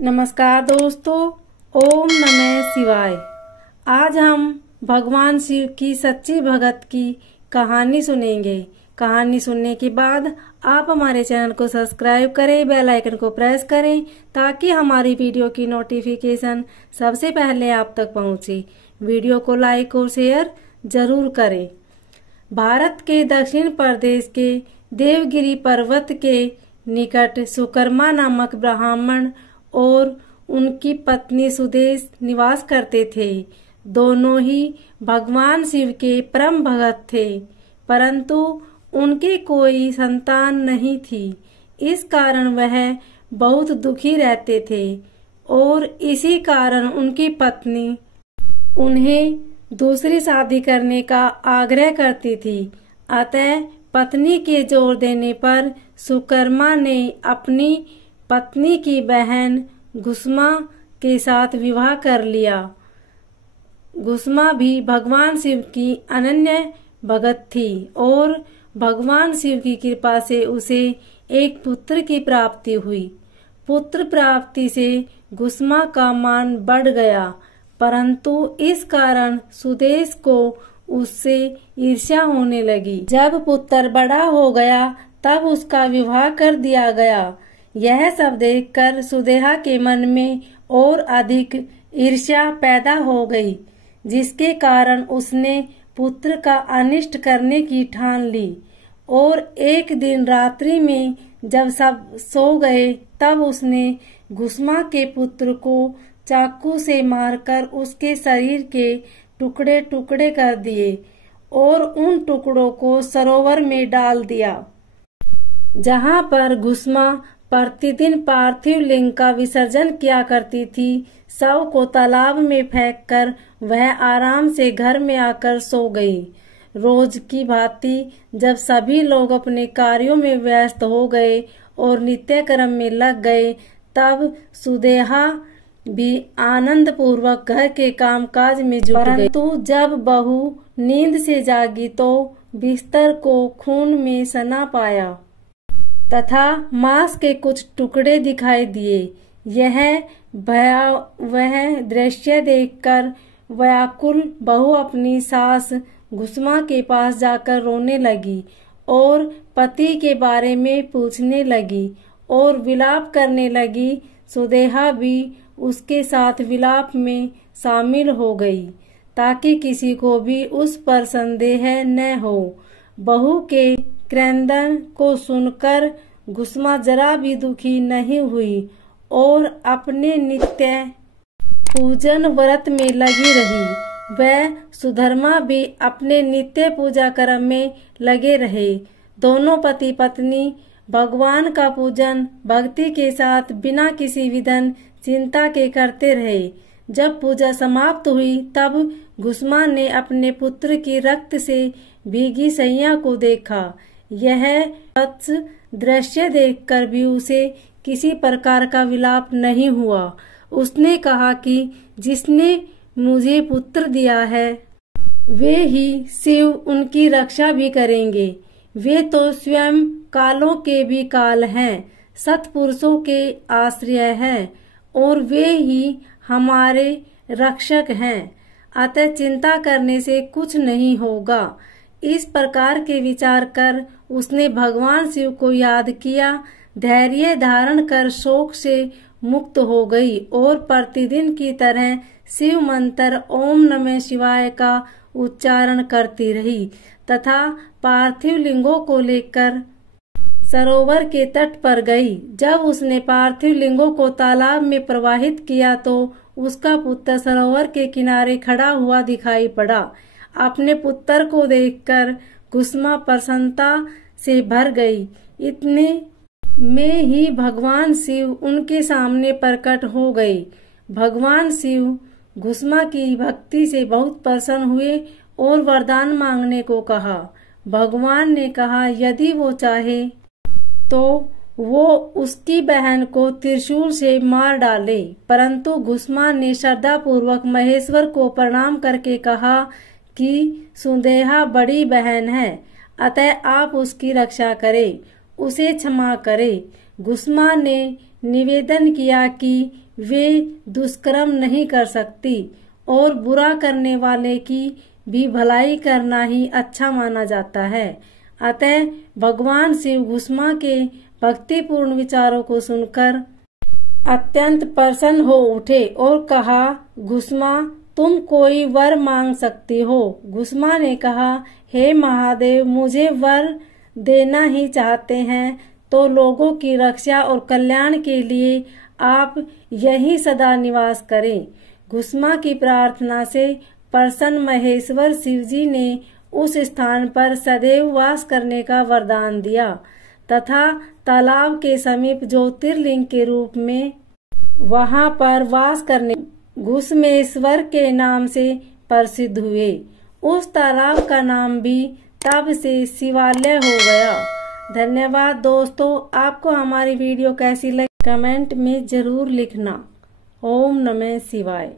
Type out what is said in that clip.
नमस्कार दोस्तों, ओम नमः शिवाय। आज हम भगवान शिव की सच्ची भगत की कहानी सुनेंगे। कहानी सुनने के बाद आप हमारे चैनल को सब्सक्राइब करें, बेल आइकन को प्रेस करें ताकि हमारी वीडियो की नोटिफिकेशन सबसे पहले आप तक पहुंचे। वीडियो को लाइक और शेयर जरूर करें। भारत के दक्षिण प्रदेश के देवगिरी पर्वत के निकट सुकर्मा नामक ब्राह्मण और उनकी पत्नी सुदेश निवास करते थे। दोनों ही भगवान शिव के परम भक्त थे, परंतु उनके कोई संतान नहीं थी। इस कारण वह बहुत दुखी रहते थे और इसी कारण उनकी पत्नी उन्हें दूसरी शादी करने का आग्रह करती थी। अतः पत्नी के जोर देने पर सुकर्मा ने अपनी पत्नी की बहन गुस्मा के साथ विवाह कर लिया। गुस्मा भी भगवान शिव की अनन्य भगत थी और भगवान शिव की कृपा से उसे एक पुत्र की प्राप्ति हुई। पुत्र प्राप्ति से गुस्मा का मान बढ़ गया, परंतु इस कारण सुदेश को उससे ईर्ष्या होने लगी। जब पुत्र बड़ा हो गया तब उसका विवाह कर दिया गया। यह सब देखकर सुदेहा के मन में और अधिक ईर्ष्या पैदा हो गई, जिसके कारण उसने पुत्र का अनिष्ट करने की ठान ली। और एक दिन रात्रि में जब सब सो गए तब उसने गुस्मा के पुत्र को चाकू से मारकर उसके शरीर के टुकड़े टुकड़े कर दिए और उन टुकड़ों को सरोवर में डाल दिया, जहाँ पर गुस्मा प्रतिदिन पार्थिव लिंग का विसर्जन किया करती थी। शव को तालाब में फेंककर वह आराम से घर में आकर सो गई। रोज की भांति जब सभी लोग अपने कार्यों में व्यस्त हो गए और नित्य कर्म में लग गए, तब सुदेहा भी आनंद पूर्वक घर के कामकाज में जुट गई। परंतु जब बहू नींद से जागी तो बिस्तर को खून में सना पाया तथा मांस के कुछ टुकड़े दिखाई दिए। यह भयावह दृश्य देखकर व्याकुल बहू अपनी सास गुस्मा के पास जाकर रोने लगी और पति के बारे में पूछने लगी और विलाप करने लगी। सुदेहा भी उसके साथ विलाप में शामिल हो गई ताकि किसी को भी उस पर संदेह न हो। बहू के क्रंदन को सुनकर गुस्मा जरा भी दुखी नहीं हुई और अपने नित्य पूजन व्रत में लगी रही। वह सुधर्मा भी अपने नित्य पूजा कर्म में लगे रहे। दोनों पति पत्नी भगवान का पूजन भक्ति के साथ बिना किसी विधन चिंता के करते रहे। जब पूजा समाप्त हुई तब गुस्मा ने अपने पुत्र की रक्त से भीगी सैया को देखा। यह वत्स दृश्य देखकर भी उसे किसी प्रकार का विलाप नहीं हुआ। उसने कहा कि जिसने मुझे पुत्र दिया है वे ही शिव उनकी रक्षा भी करेंगे। वे तो स्वयं कालों के भी काल हैं, सत्पुरुषों के आश्रय हैं और वे ही हमारे रक्षक हैं। अतः चिंता करने से कुछ नहीं होगा। इस प्रकार के विचार कर उसने भगवान शिव को याद किया। धैर्य धारण कर शोक से मुक्त हो गई और प्रतिदिन की तरह शिव मंत्र ओम नमः शिवाय का उच्चारण करती रही तथा पार्थिव लिंगों को लेकर सरोवर के तट पर गई। जब उसने पार्थिव लिंगों को तालाब में प्रवाहित किया तो उसका पुत्र सरोवर के किनारे खड़ा हुआ दिखाई पड़ा। अपने पुत्र को देखकर गुस्मा प्रसन्नता से भर गई। इतने में ही भगवान शिव उनके सामने प्रकट हो गए। भगवान शिव गुस्मा की भक्ति से बहुत प्रसन्न हुए और वरदान मांगने को कहा। भगवान ने कहा यदि वो चाहे तो वो उसकी बहन को त्रिशूल से मार डाले। परंतु गुस्मा ने श्रद्धा पूर्वक महेश्वर को प्रणाम करके कहा कि सुदेहा बड़ी बहन है, अतः आप उसकी रक्षा करें, उसे क्षमा करें। गुस्मा ने निवेदन किया कि वे दुष्कर्म नहीं कर सकती और बुरा करने वाले की भी भलाई करना ही अच्छा माना जाता है। अतः भगवान शिव घुसमा के भक्तिपूर्ण विचारों को सुनकर अत्यंत प्रसन्न हो उठे और कहा, घुसमा, तुम कोई वर मांग सकती हो। घुसमा ने कहा, हे महादेव, मुझे वर देना ही चाहते हैं तो लोगों की रक्षा और कल्याण के लिए आप यहीं सदा निवास करें। घुसमा की प्रार्थना से प्रसन्न महेश्वर शिवजी ने उस स्थान पर सदैव वास करने का वरदान दिया तथा तालाब के समीप ज्योतिर्लिंग के रूप में वहां पर वास करने घुसमेश्वर के नाम से प्रसिद्ध हुए। उस तालाब का नाम भी तब से शिवालय हो गया। धन्यवाद दोस्तों। आपको हमारी वीडियो कैसी लगी कमेंट में जरूर लिखना। ओम नमः शिवाय।